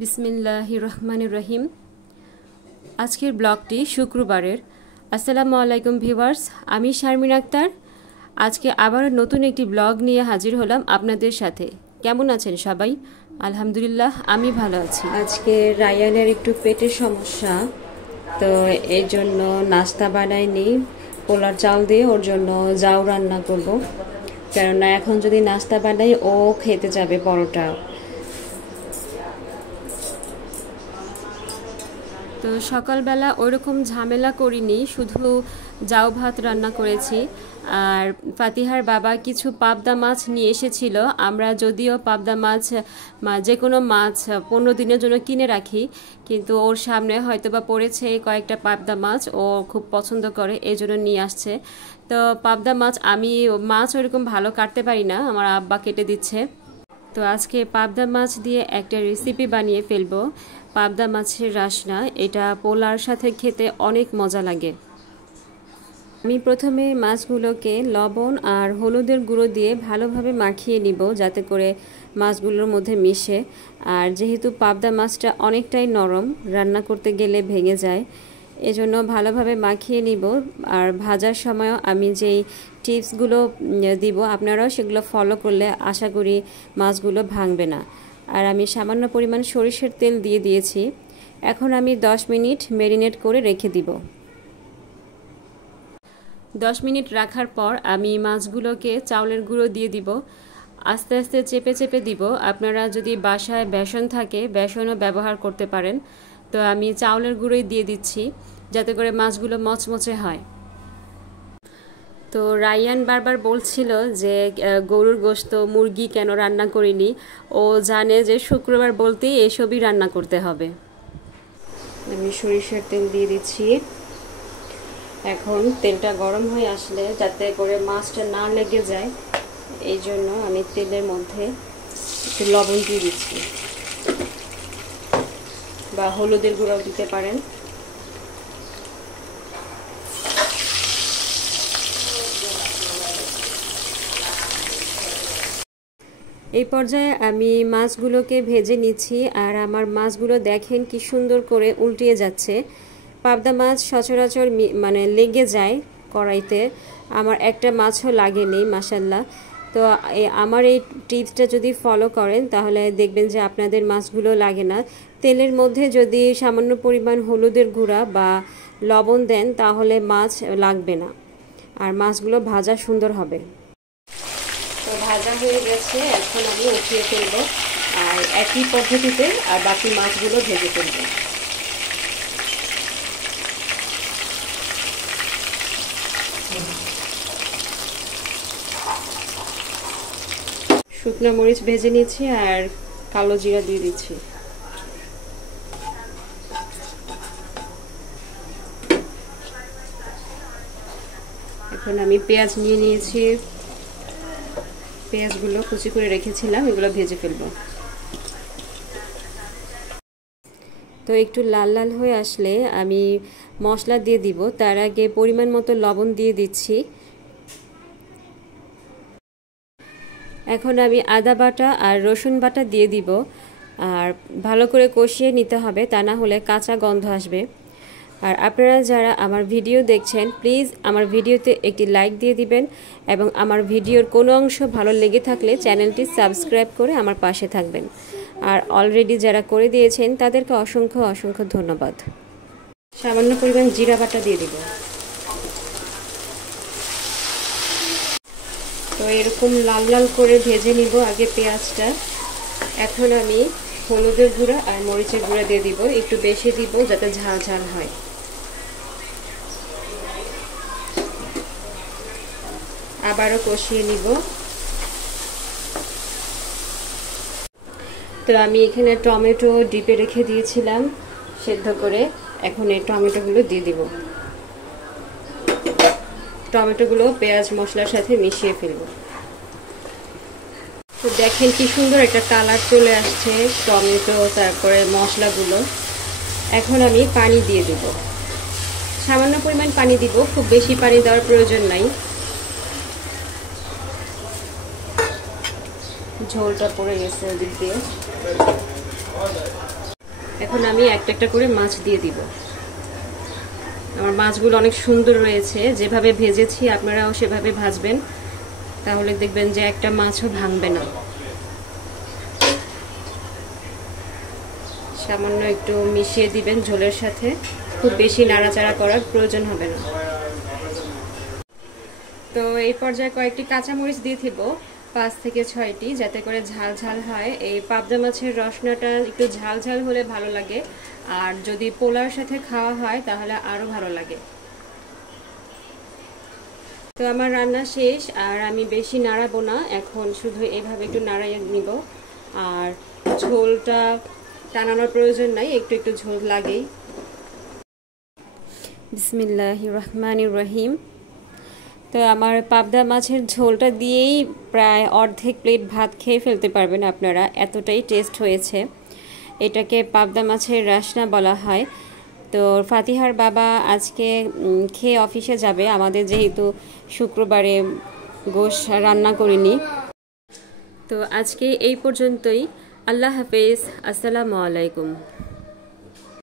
বিসমিল্লাহির রহমানির রহিম। আজকের ব্লগটি শুক্রবারের। আসসালামু আলাইকুম ভিউয়ার্স, আমি শারমিন আক্তার। আজকে আবার নতুন একটি ব্লগ নিয়ে হাজির হলাম আপনাদের সাথে। কেমন আছেন সবাই? আলহামদুলিল্লাহ, আমি ভালো আছি। আজকে রায়ানের একটু পেটের সমস্যা, তো এই জন্য নাস্তা বানাইনি। পোলার চাল দিয়ে ওর জন্য জাউ রান্না করব, কেননা এখন যদি নাস্তা বানাই ও খেতে যাবে পরোটা। তো সকালবেলা ওইরকম ঝামেলা করিনি, শুধু জাউ ভাত রান্না করেছি। আর ফাতিহার বাবা কিছু পাবদা মাছ নিয়ে এসেছিল। আমরা যদিও পাবদা মাছ যে কোনো মাছ 15 দিনের জন্য কিনে রাখি, কিন্তু ওর সামনে হয়তোবা পড়েছে কয়েকটা পাবদা মাছ, ও খুব পছন্দ করে, এই জন্য নিয়ে আসছে। তো পাবদা মাছ, আমি মাছ ওইরকম ভালো কাটতে পারি না, আমার আব্বা কেটে দিচ্ছে। তো আজকে পাবদা মাছ দিয়ে একটা রেসিপি বানিয়ে ফেলবো, পাবদা মাছের রাসনা। এটা পোলার সাথে খেতে অনেক মজা লাগে। আমি প্রথমে মাছগুলোকে লবণ আর হলুদের গুঁড়ো দিয়ে ভালোভাবে মাখিয়ে নিব, যাতে করে মাছগুলোর মধ্যে মিশে। আর যেহেতু পাবদা মাছটা অনেকটাই নরম, রান্না করতে গেলে ভেঙে যায়, এজন্য ভালোভাবে মাখিয়ে নিব। আর ভাজার সময়ও আমি যেই টিপসগুলো দিব, আপনারাও সেগুলো ফলো করলে আশা করি মাছগুলো ভাঙবে না। আর আমি সামান্য পরিমাণ সরিষার তেল দিয়ে দিয়েছি। এখন আমি 10 মিনিট ম্যারিনেট করে রেখে দিব। 10 মিনিট রাখার পর আমি মাছগুলোকে চাউলের গুঁড়ো দিয়ে দিব। আস্তে আস্তে চেপে চেপে দিব। আপনারা যদি বাসায় বেসন থাকে, বেসনও ব্যবহার করতে পারেন। তো আমি চাউলের গুঁড়োই দিয়ে দিচ্ছি, যাতে করে মাছগুলো মচমচে হয়। তো রায়ান বারবার বলছিল যে গরুর গোশত, মুরগি কেন রান্না করিনি। ও জানে যে শুক্রবার বলতেই এসবই রান্না করতে হবে। আমি সরিষার তেল দিয়ে দিচ্ছি। এখন তেলটা গরম হয়ে আসলে, যাতে করে মাছটা না লেগে যায়, এই জন্য আমি তেলের মধ্যে একটু লবণ দিয়ে দিচ্ছি, বা হলুদের গুঁড়াও দিতে পারেন। এই পর্যায়ে আমি মাছগুলোকে ভেজে নিচ্ছি। আর আমার মাছগুলো দেখেন কি সুন্দর করে উল্টিয়ে যাচ্ছে। পাবদা মাছ সচরাচর মানে লেগে যায় কড়াইতে, আমার একটা মাছও লাগেনি, মাশাল্লাহ। তো আমার এই টিপসটা যদি ফলো করেন, তাহলে দেখবেন যে আপনাদের মাছগুলো লাগে না। তেলের মধ্যে যদি সামান্য পরিমাণ হলুদের গুঁড়া বা লবণ দেন, তাহলে মাছ লাগবে না, আর মাছগুলো ভাজা সুন্দর হবে। তো ভাজা হয়ে গেছে, এখন আমি উঠিয়ে ফেলব। আর একই পদ্ধতিতে আর বাকি মাছগুলো ভেজে ফেলব। শুকনো মরিচ ভেজে নিচ্ছি আর কালো জিরা দিয়ে দিচ্ছি। এখন আমি পেঁয়াজ নিয়ে নিয়েছি। পেঁয়াজগুলো কুচি করে রেখেছিলাম, এগুলো ভেজে ফেলবো। তো একটু লাল লাল হয়ে আসলে আমি মশলা দিয়ে দিব। তার আগে পরিমাণ মতো লবণ দিয়ে দিচ্ছি। এখন আমি আদা বাটা আর রসুন বাটা দিয়ে দিব। আর ভালো করে কষিয়ে নিতে হবে, তা না হলে কাঁচা গন্ধ আসবে। আর আপনারা যারা আমার ভিডিও দেখছেন, প্লিজ আমার ভিডিওতে একটি লাইক দিয়ে দিবেন, এবং আমার ভিডিওর কোনো অংশ ভালো লেগে থাকলে চ্যানেলটি সাবস্ক্রাইব করে আমার পাশে থাকবেন। আর অলরেডি যারা করে দিয়েছেন তাদেরকে অসংখ্য অসংখ্য ধন্যবাদ। সামান্য পরিমাণ জিরা বাটা দিয়ে দিব। তো এরকম লাল লাল করে ভেজে নিব আগে পেঁয়াজটা। এখন আমি হলুদের গুঁড়া আর মরিচের গুঁড়া দিয়ে দিব, একটু বেশি দিব যাতে ঝাল ঝাল হয়। আবারও কষিয়ে নিব। তো আমি এখানে টমেটো ডিপে রেখে দিয়েছিলাম সেদ্ধ করে, এখন এই টমেটোগুলো দিয়ে দিব। টমেটোগুলো পেঁয়াজ মশলার সাথে মিশিয়ে ফেলব। তো দেখেন কি সুন্দর একটা কালার চলে আসছে টমেটো, তারপরে মশলাগুলো। এখন আমি পানি দিয়ে দেব, সামান্য পরিমাণ পানি দিব, খুব বেশি পানি দেওয়ার প্রয়োজন নাই। ঝোলটা পড়ে গেছে ওদিক দিয়ে। এখন আমি একটা একটা করে মাছ দিয়ে দিব। আমার মাছগুলো অনেক সুন্দর রয়েছে, যেভাবে ভেজেছি আপনারাও সেভাবে ভাজবেন, তাহলে দেখবেন যে একটা মাছও ভাঙবে না। সামান্য একটু মিশিয়ে দিবেন ঝোলের সাথে, খুব বেশি নাড়াচাড়া করার প্রয়োজন হবে না। তো এই পর্যায়ে কয়েকটি কাঁচামরিচ দিয়ে দিব, 5 থেকে 6টি, যাতে করে ঝাল ঝাল হয়। এই পাবদা মাছের রসনাটা একটু ঝাল ঝাল হলে ভালো লাগে, আর যদি পোলাওর সাথে খাওয়া হয় তাহলে আরো ভালো লাগে। তো আমার রান্না শেষ, আর আমি বেশি নাড়াবো না, এখন শুধু এইভাবে একটু নাড়াইয়ে নিব। আর ঝোলটা টানানোর প্রয়োজন নাই, একটু একটু ঝোল লাগেই। বিসমিল্লাহির রহমানির রহিম। তো আমার পাবদা মাছের ঝোলটা দিয়েই প্রায় অর্ধেক প্লেট ভাত খেয়ে ফেলতে পারবেন আপনারা, এতটাই টেস্ট হয়েছে। এটাকে পাবদা মাছের রাসনা বলা হয়। তো ফাতিহার বাবা আজকে খেয়ে অফিসে যাবে, আমাদের যেহেতু শুক্রবারে গোশ রান্না করিনি। তো আজকে এই পর্যন্তই। আল্লাহ হাফেজ, আসসালামু আলাইকুম।